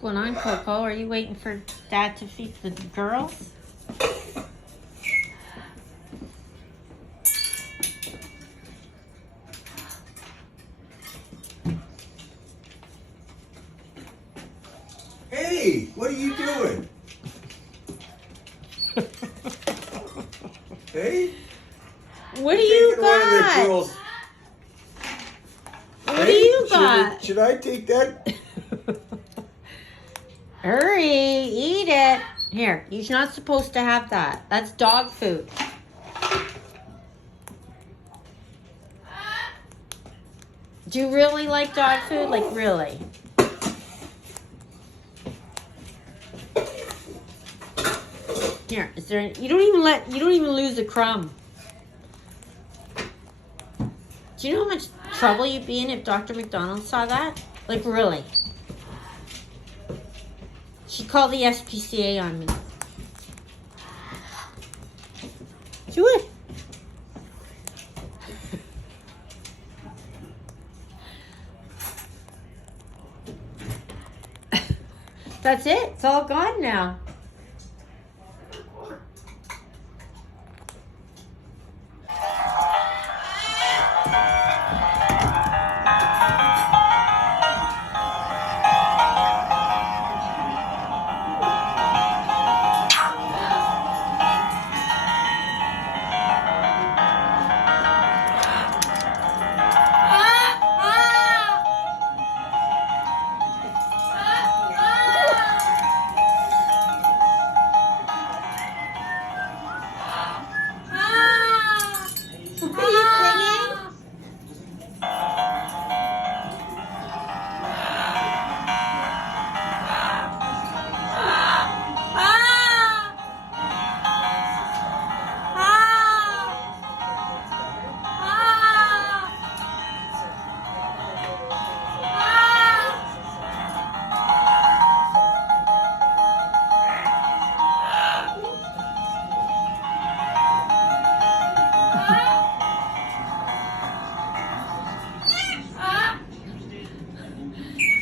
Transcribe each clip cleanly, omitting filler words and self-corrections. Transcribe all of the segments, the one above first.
What's going on, Coco? Are you waiting for Dad to feed the girls? Hey, what are you doing? Hey? What do you got? What do you got? Should I take that? Hurry, eat it. Here, you're not supposed to have that. That's dog food. Do you really like dog food? Like, really? Here, is there? You don't even lose a crumb. Do you know how much trouble you'd be in if Dr. McDonald saw that? Like, really? She'd call the SPCA on me. Do it. That's it. It's all gone now.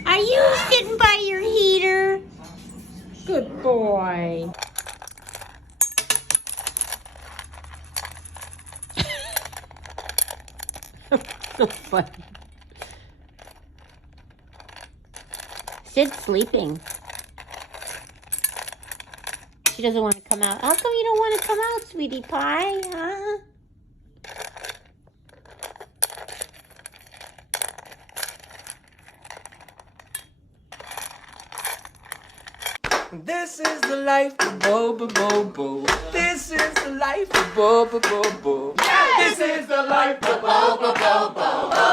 Are you sitting by your heater? Good boy. So funny. Sid's sleeping. She doesn't want to come out. How come you don't want to come out, sweetie pie? Huh? This is the life of Bobo Bobo. This is the life of Bobo Bobo. This is the life of Bobo Bobo.